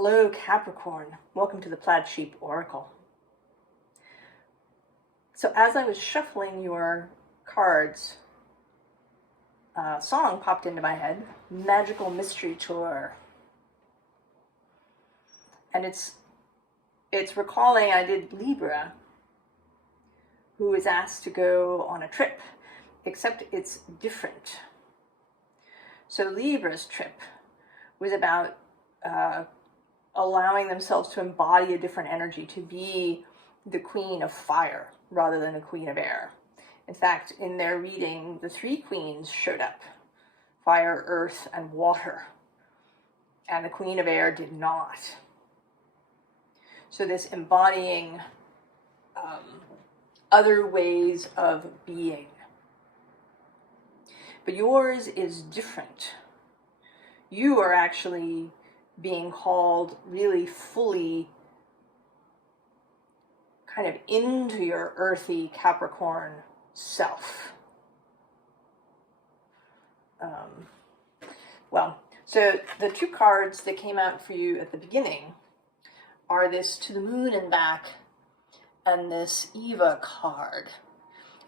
Hello, Capricorn. Welcome to the Plaid Sheep Oracle. So as I was shuffling your cards, a song popped into my head, Magical Mystery Tour. And it's recalling I did Libra, who was asked to go on a trip, except it's different. So Libra's trip was about allowing themselves to embody a different energy, to be the queen of fire rather than the queen of air. In fact, in their reading, the three queens showed up: fire, earth, and water. And the queen of air did not. So this embodying other ways of being. But yours is different. You are actually being called really fully kind of into your earthy Capricorn self. So the two cards that came out for you at the beginning are this To the Moon and Back and this Eva card,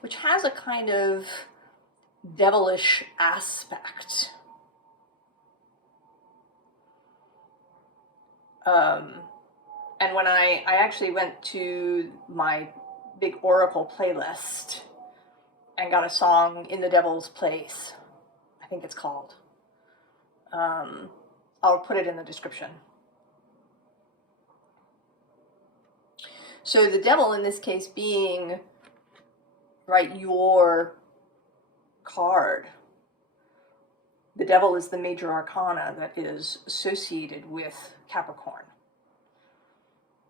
which has a kind of devilish aspect. And when I actually went to my big Oracle playlist and got a song, In the Devil's Place, I think it's called. I'll put it in the description. So the devil in this case being, right, your card. The devil is the major arcana that is associated with Capricorn,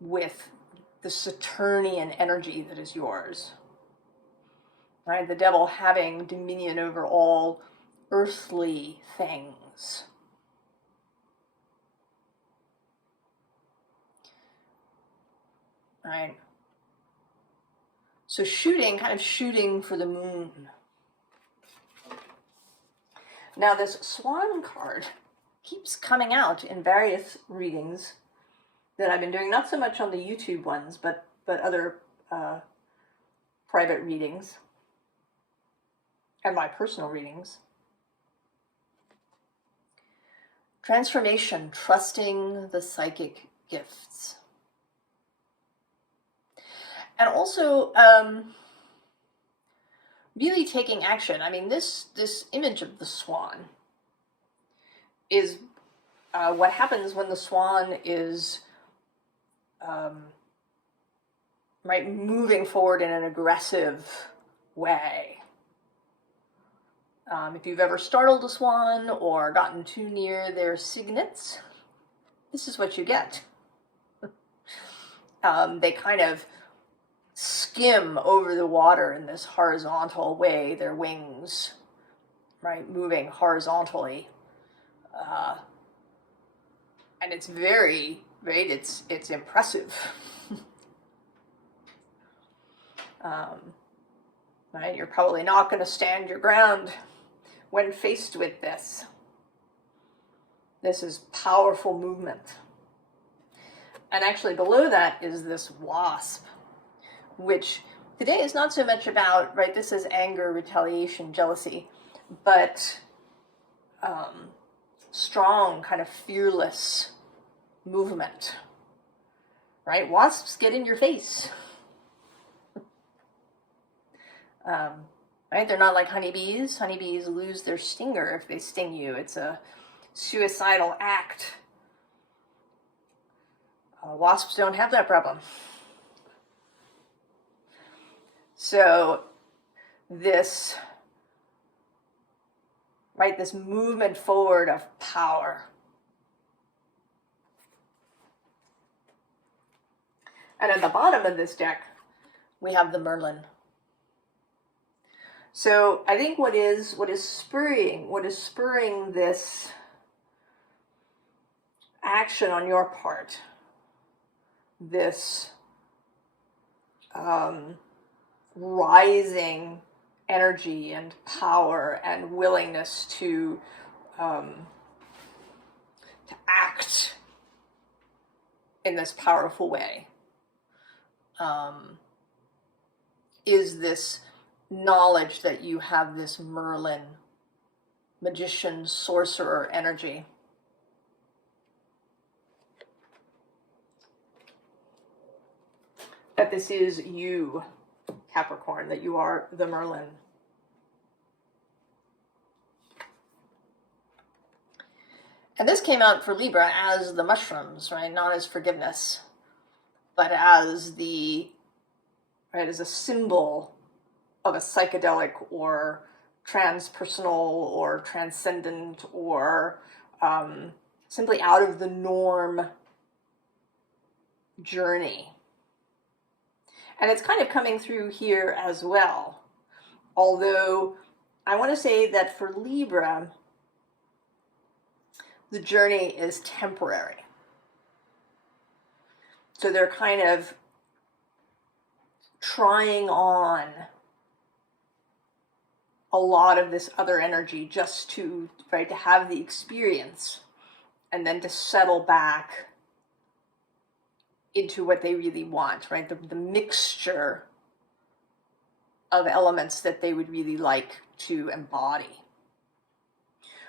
with the Saturnian energy that is yours. Right? The devil having dominion over all earthly things. Right? So kind of shooting for the moon. Now this Swan card keeps coming out in various readings that I've been doing, not so much on the YouTube ones, but other private readings and my personal readings. Transformation, trusting the psychic gifts. And also really taking action. I mean, this image of the swan is what happens when the swan is right, moving forward in an aggressive way. If you've ever startled a swan or gotten too near their cygnets, this is what you get. They kind of skim over the water in this horizontal way, their wings, right, moving horizontally. And it's very, right, it's impressive. Right, you're probably not going to stand your ground when faced with this. This is powerful movement. And actually below that is this wasp, which today is not so much about, right, this is anger, retaliation, jealousy, but strong, kind of fearless movement, right? Wasps get in your face. Right? They're not like honeybees. Honeybees lose their stinger if they sting you. It's a suicidal act. Wasps don't have that problem. So this, right, this movement forward of power. And at the bottom of this deck, we have the Merlin. So I think what is spurring this action on your part, this rising energy and power and willingness to act in this powerful way is this knowledge that you have this Merlin, magician, sorcerer energy. That this is you, Capricorn, that you are the Merlin. And this came out for Libra as the mushrooms, right? Not as forgiveness, but as the, right, as a symbol of a psychedelic or transpersonal or transcendent or simply out of the norm journey. And it's kind of coming through here as well. Although I want to say that for Libra, the journey is temporary. So they're kind of trying on a lot of this other energy just to, right, to have the experience and then to settle back into what they really want, right? The mixture of elements that they would really like to embody.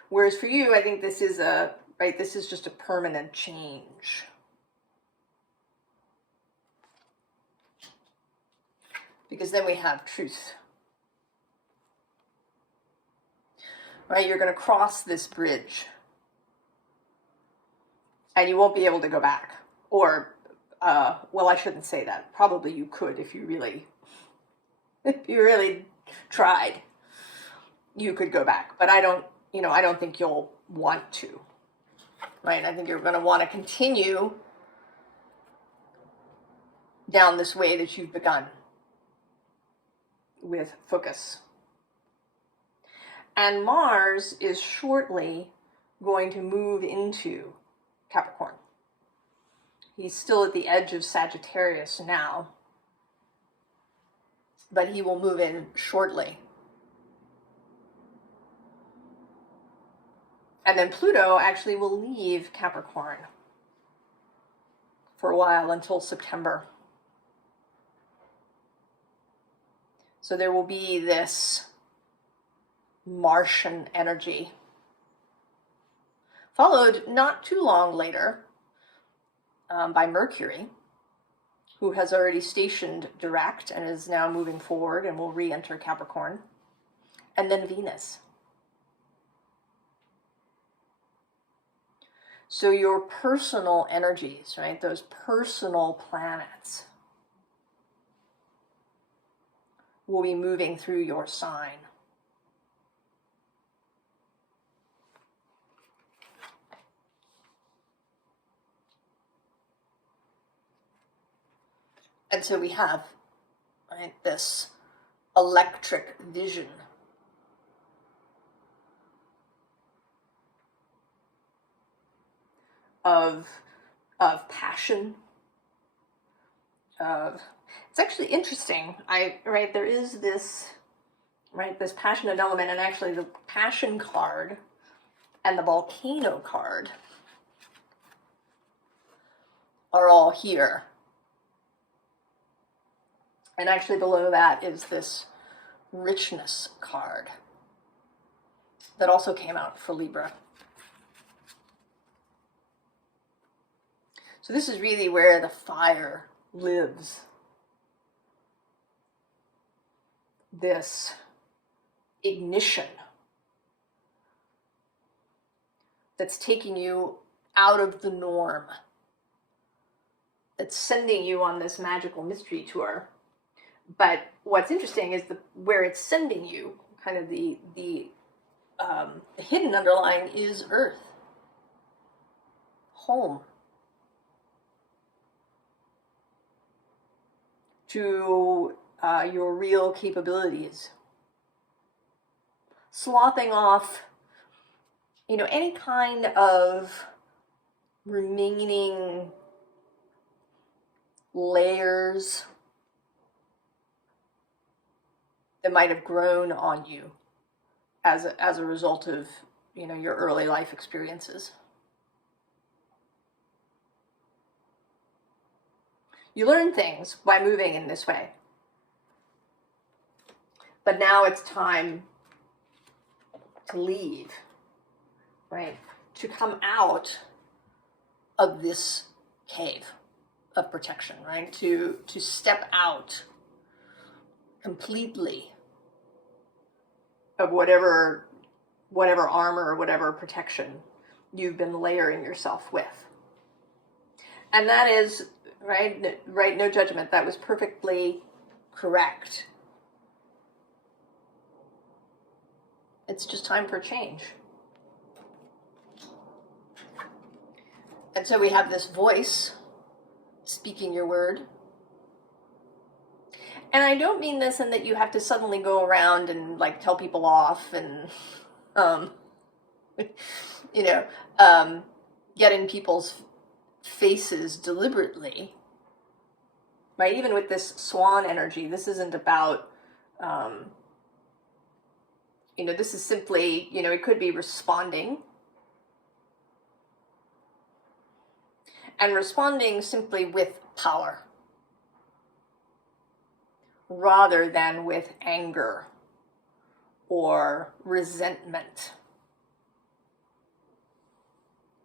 Whereas for you, I think this is this is just a permanent change. Because then we have truth. Right, you're going to cross this bridge and you won't be able to go back. Or, well, I shouldn't say that. Probably you could if you really tried. You could go back, but I don't think you'll want to, right? I think you're going to want to continue down this way that you've begun with focus. And Mars is shortly going to move into Capricorn. He's still at the edge of Sagittarius now, but he will move in shortly. And then Pluto actually will leave Capricorn for a while until September. So there will be this Martian energy, followed not too long later by Mercury, who has already stationed direct and is now moving forward and will re-enter Capricorn, and then Venus. So your personal energies, right, those personal planets will be moving through your sign. And so we have, right, this electric vision of passion, it's actually interesting. There is this, right, this passionate element, and actually the passion card and the volcano card are all here. And actually below that is this richness card that also came out for Libra. So this is really where the fire lives. This ignition that's taking you out of the norm, that's sending you on this magical mystery tour. But what's interesting is where it's sending you, kind of the hidden underlying is Earth, home, to your real capabilities, sloughing off, any kind of remaining layers that might have grown on you as a result of, your early life experiences. You learn things by moving in this way. But now it's time to leave, right? To come out of this cave of protection, right? To step out completely of whatever armor or whatever protection you've been layering yourself with. And that is, right, no judgment. That was perfectly correct. It's just time for change. And so we have this voice speaking your word. And I don't mean this in that you have to suddenly go around and like tell people off and, get in people's faces deliberately, right? Even with this swan energy, this isn't about, this is simply, it could be responding. And responding simply with power, rather than with anger or resentment,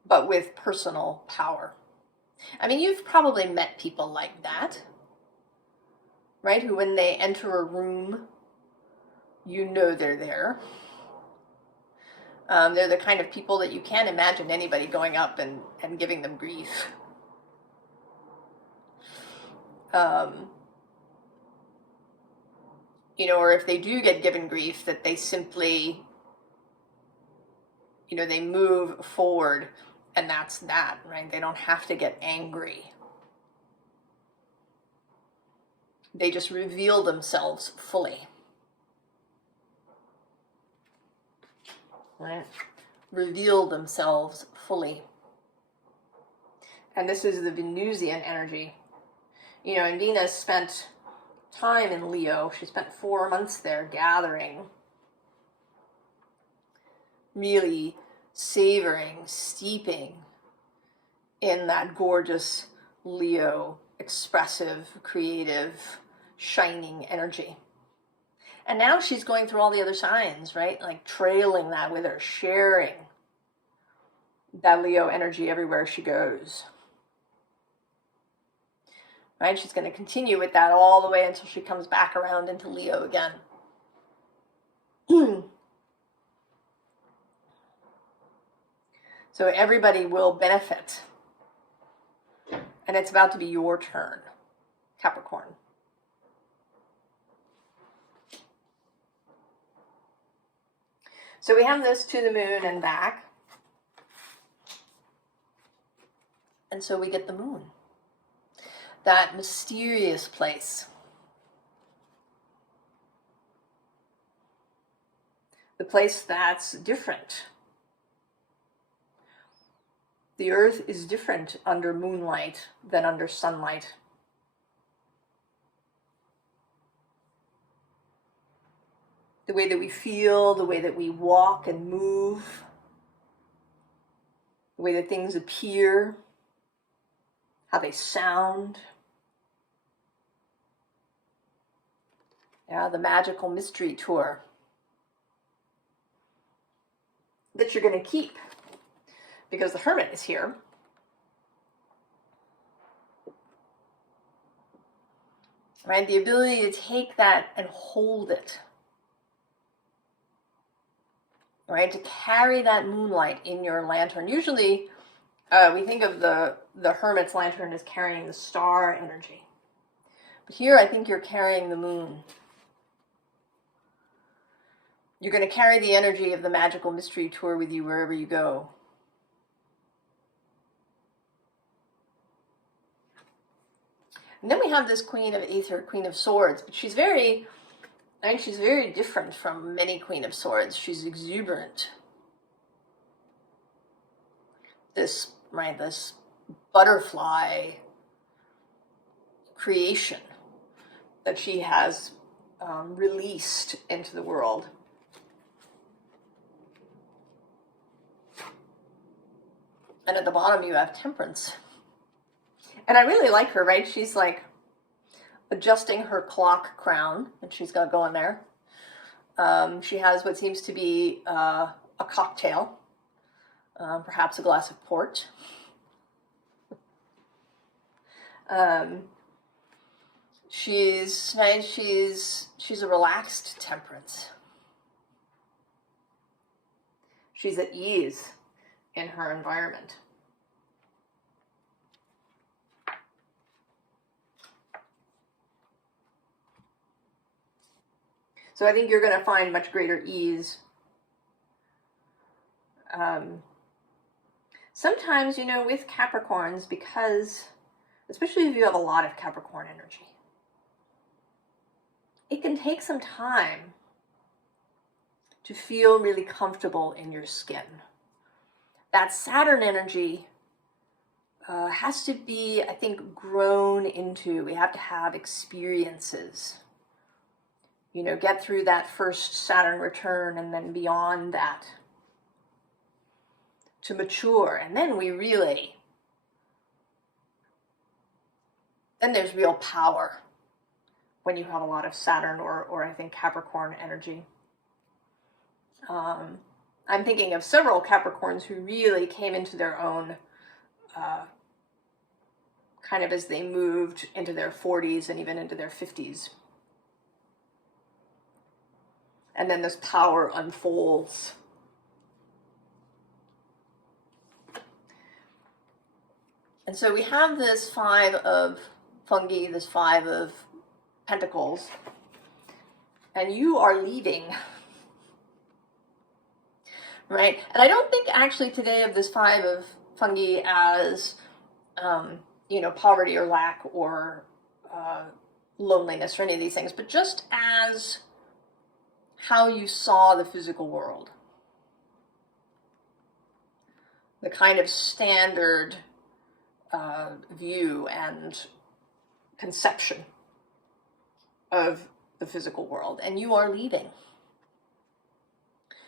but with personal power. I mean, you've probably met people like that, right? Who, when they enter a room, they're there. They're the kind of people that you can't imagine anybody going up and giving them grief. Or if they do get given grief, that they simply, they move forward and that's that, right? They don't have to get angry. They just reveal themselves fully. Right? Reveal themselves fully. And this is the Venusian energy. And Venus spent time in Leo. She spent 4 months there gathering, really savoring, steeping in that gorgeous Leo, expressive, creative, shining energy. And now she's going through all the other signs, right? Like trailing that with her, sharing that Leo energy everywhere she goes. Right? She's going to continue with that all the way until she comes back around into Leo again. So everybody will benefit. And it's about to be your turn, Capricorn. So we have this to the moon and back. And so we get the moon. That mysterious place. The place that's different. The earth is different under moonlight than under sunlight. The way that we feel, the way that we walk and move, the way that things appear, how they sound. Yeah, the magical mystery tour that you're going to keep because the Hermit is here. Right? The ability to take that and hold it. Right? To carry that moonlight in your lantern. Usually we think of the Hermit's lantern as carrying the star energy. But here I think you're carrying the moon. You're going to carry the energy of the magical mystery tour with you wherever you go. And then we have this Queen of Aether, Queen of Swords, but she's very different from many Queen of Swords. She's exuberant. This butterfly creation that she has released into the world. And at the bottom you have Temperance. And I really like her, right? She's like adjusting her clock crown that she's got going there. She has what seems to be a cocktail, perhaps a glass of port. She's a relaxed temperance. She's at ease in her environment. So I think you're going to find much greater ease. Sometimes, you know, with Capricorns, because, especially if you have a lot of Capricorn energy, it can take some time to feel really comfortable in your skin. That Saturn energy has to be, I think, grown into. We have to have experiences. You know, get through that first Saturn return and then beyond that to mature. And then then there's real power when you have a lot of Saturn or I think Capricorn energy. I'm thinking of several Capricorns who really came into their own kind of as they moved into their 40s and even into their 50s. And then this power unfolds. And so we have this 5 of fungi, this 5 of pentacles, and you are leaving, right? And I don't think actually today of this 5 of fungi as, you know, poverty or lack or loneliness or any of these things, but just as how you saw the physical world. The kind of standard view and conception of the physical world. And you are leaving.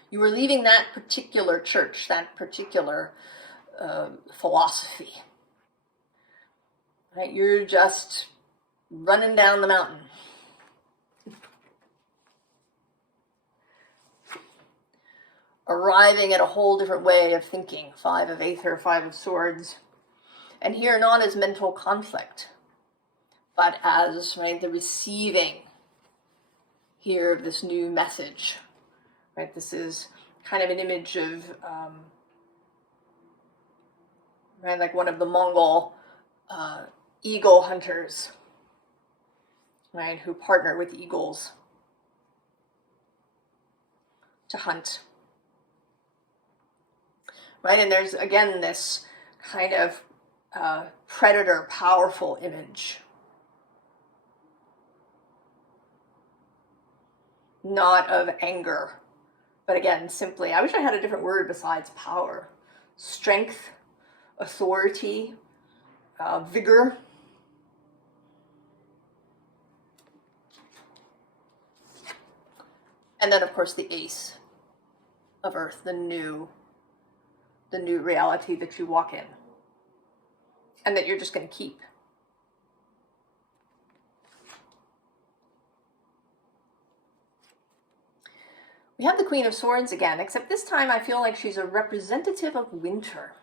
You are leaving that particular church, that particular philosophy. Right? You're just running down the mountain. Arriving at a whole different way of thinking. 5 of Aether, 5 of Swords. And here not as mental conflict, but as, right, the receiving here of this new message. Right? This is kind of an image of, right, like one of the Mongol eagle hunters, right, who partner with eagles to hunt. Right, and there's again this kind of predator, powerful image. Not of anger, but again, simply, I wish I had a different word besides power. Strength, authority, vigor. And then, of course, the Ace of Earth, the new reality that you walk in and that you're just going to keep. We have the Queen of Swords again, except this time I feel like she's a representative of winter.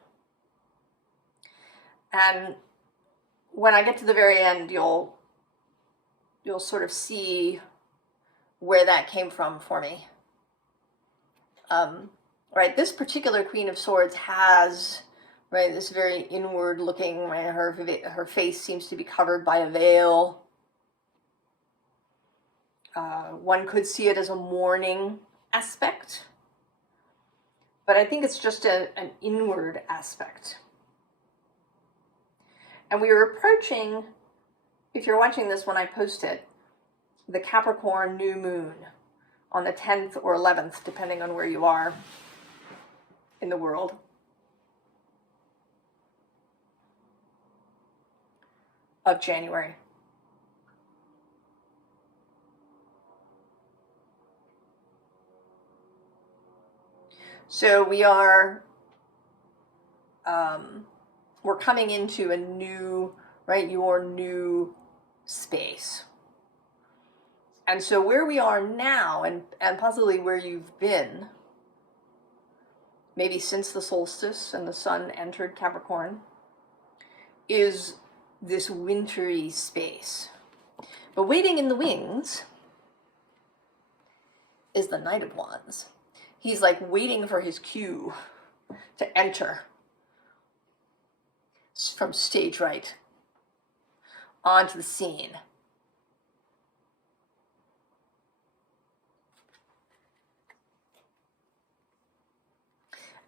And when I get to the very end, you'll sort of see where that came from for me. Right, this particular Queen of Swords has, right, this very inward looking, right, her face seems to be covered by a veil. One could see it as a mourning aspect, but I think it's just an inward aspect. And we are approaching, if you're watching this when I post it, the Capricorn new moon on the 10th or 11th, depending on where you are in the world. Of January. So we are, we're coming into a new right? Your new space. And so where we are now, and possibly where you've been, maybe since the solstice and the sun entered Capricorn, is this wintry space. But waiting in the wings is the Knight of Wands. He's like waiting for his cue to enter from stage right onto the scene.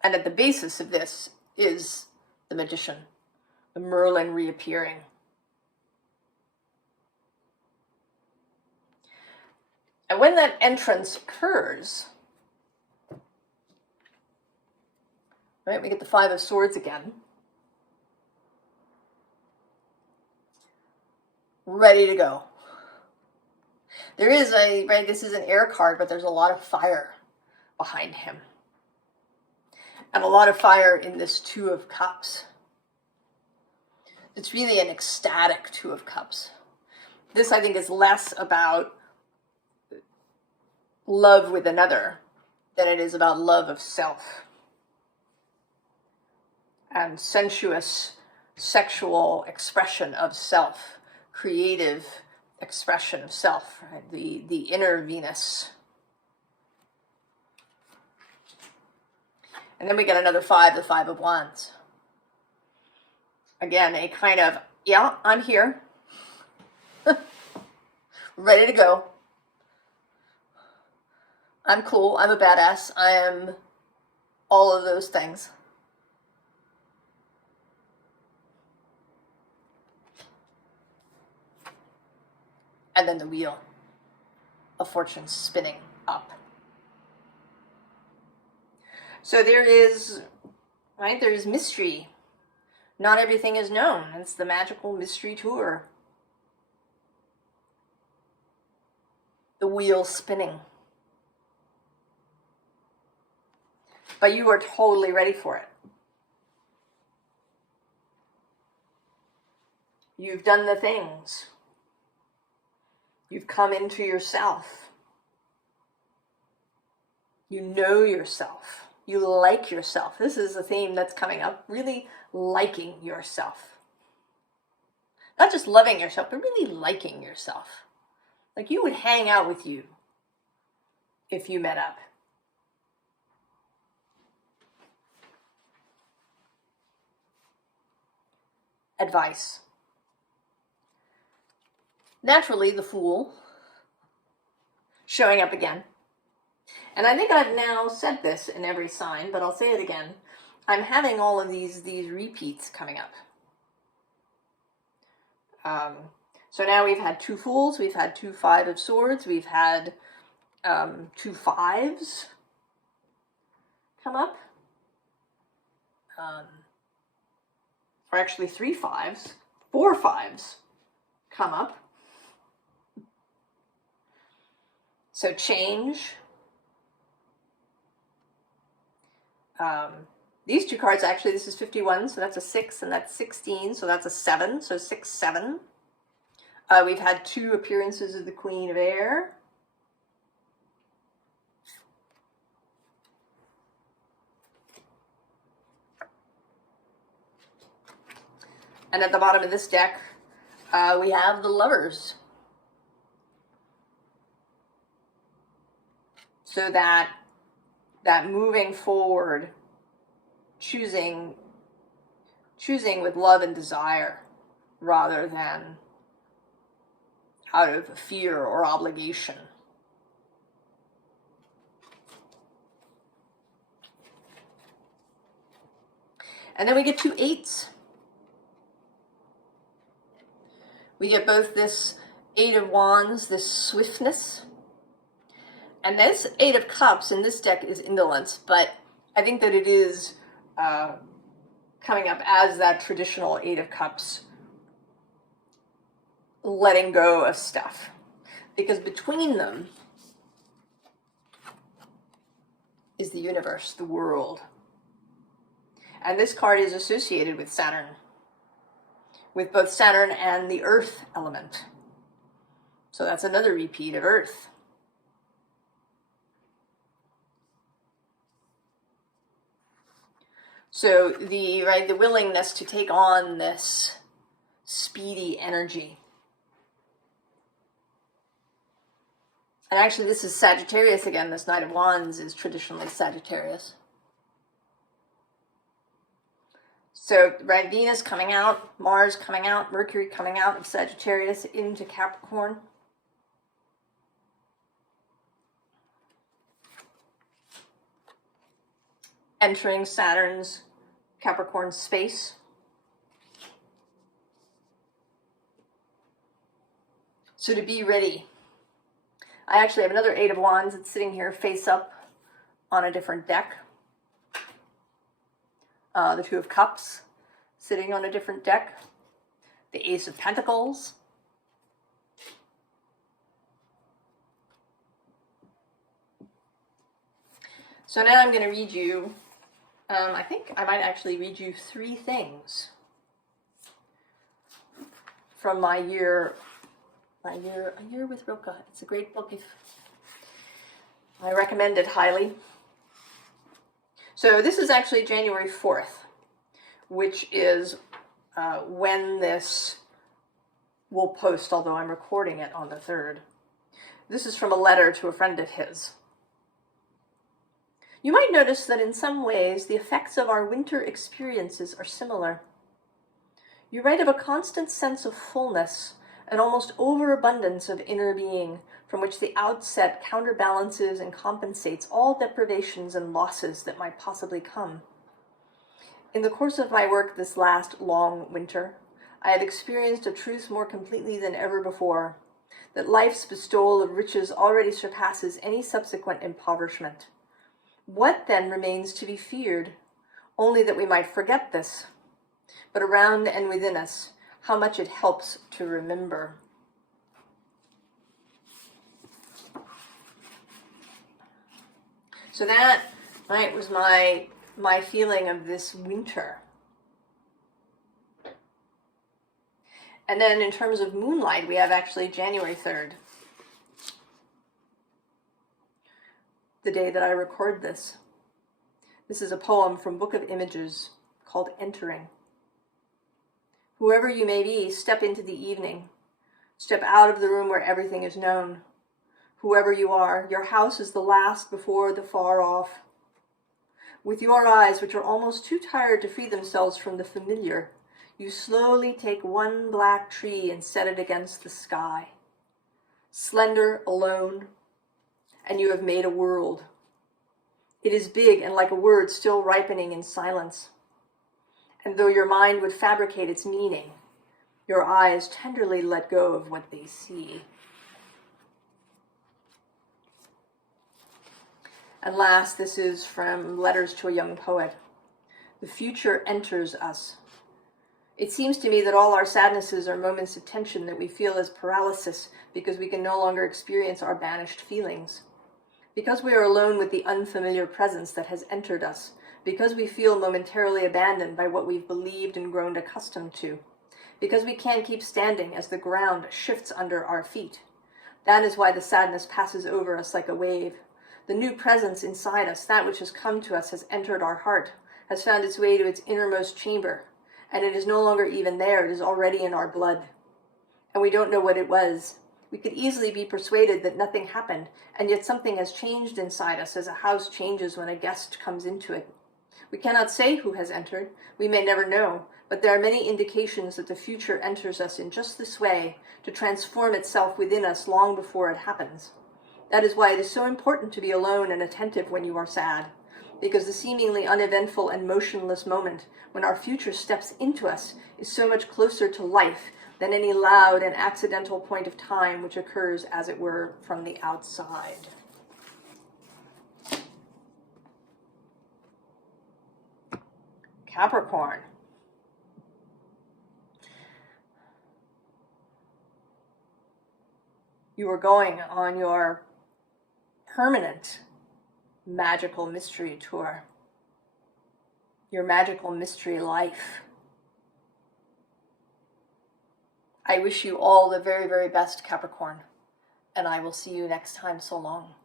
And at the basis of this is the Magician, the Merlin reappearing. And when that entrance occurs, right, we get the Five of Swords again. Ready to go. There is right, this is an air card, but there's a lot of fire behind him. And a lot of fire in this Two of Cups. It's really an ecstatic Two of Cups. This, I think, is less about love with another than it is about love of self. And sensuous, sexual expression of self. Creative expression of self. Right? The inner Venus. And then we get another five, the Five of Wands. Again, a kind of, yeah, I'm here. Ready to go. I'm cool. I'm a badass. I am all of those things. And then the wheel of fortune spinning up. So there is, right, there is mystery. Not everything is known. It's the magical mystery tour. The wheel spinning. But you are totally ready for it. You've done the things. You've come into yourself. You know yourself. You like yourself. This is a theme that's coming up. Really liking yourself. Not just loving yourself, but really liking yourself. Like you would hang out with you if you met up. Advice. Naturally, the Fool showing up again. And I think I've now said this in every sign, but I'll say it again. I'm having all of these repeats coming up. So now we've had two Fools, we've had two Five of Swords, we've had two Fives come up. Or actually three Fives, four Fives come up. So change. These two cards, actually, this is 51, so that's a 6, and that's 16, so that's a 7, so 6, 7. We've had two appearances of the Queen of Air. And at the bottom of this deck, we have the Lovers. So that moving forward, choosing with love and desire rather than out of fear or obligation. And then we get two 8s. We get both this 8 of Wands, this swiftness. And this 8 of Cups in this deck is indolence, but I think that it is coming up as that traditional 8 of Cups, letting go of stuff. Because between them is the universe, the world. And this card is associated with Saturn, with both Saturn and the Earth element. So that's another repeat of Earth. So the willingness to take on this speedy energy. And actually this is Sagittarius again. This Knight of Wands is traditionally Sagittarius. So Venus coming out, Mars coming out, Mercury coming out of Sagittarius into Capricorn. Entering Saturn's Capricorn space. So to be ready. I actually have another Eight of Wands that's sitting here face up on a different deck. The Two of Cups sitting on a different deck. The Ace of Pentacles. So now I'm going to read you, I think I might actually read you 3 things from my year with Roka. It's a great book. I recommend it highly. So this is actually January 4th, which is when this will post, although I'm recording it on the 3rd. This is from a letter to a friend of his. You might notice that in some ways the effects of our winter experiences are similar. You write of a constant sense of fullness, an almost overabundance of inner being, from which the outset counterbalances and compensates all deprivations and losses that might possibly come. In the course of my work this last long winter, I have experienced a truth more completely than ever before, that life's bestowal of riches already surpasses any subsequent impoverishment. What then remains to be feared? Only that we might forget this, but around and within us, how much it helps to remember. So that, right, was my feeling of this winter. And then in terms of moonlight, we have actually January 3rd, the day that I record this. This is a poem from Book of Images called Entering. Whoever you may be, step into the evening. Step out of the room where everything is known. Whoever you are, your house is the last before the far off. With your eyes, which are almost too tired to free themselves from the familiar, you slowly take one black tree and set it against the sky. Slender, alone, and you have made a world. It is big and like a word still ripening in silence. And though your mind would fabricate its meaning, your eyes tenderly let go of what they see. And last, this is from Letters to a Young Poet. The future enters us. It seems to me that all our sadnesses are moments of tension that we feel as paralysis because we can no longer experience our banished feelings. Because we are alone with the unfamiliar presence that has entered us. Because we feel momentarily abandoned by what we've believed and grown accustomed to. Because we can't keep standing as the ground shifts under our feet. That is why the sadness passes over us like a wave. The new presence inside us, that which has come to us, has entered our heart, has found its way to its innermost chamber, and it is no longer even there, it is already in our blood. And we don't know what it was. We could easily be persuaded that nothing happened, and yet something has changed inside us as a house changes when a guest comes into it. We cannot say who has entered, we may never know, but there are many indications that the future enters us in just this way, to transform itself within us long before it happens. That is why it is so important to be alone and attentive when you are sad, because the seemingly uneventful and motionless moment when our future steps into us is so much closer to life than any loud and accidental point of time which occurs, as it were, from the outside. Capricorn. You are going on your permanent magical mystery tour, your magical mystery life. I wish you all the very, very best, Capricorn, and I will see you next time. So long.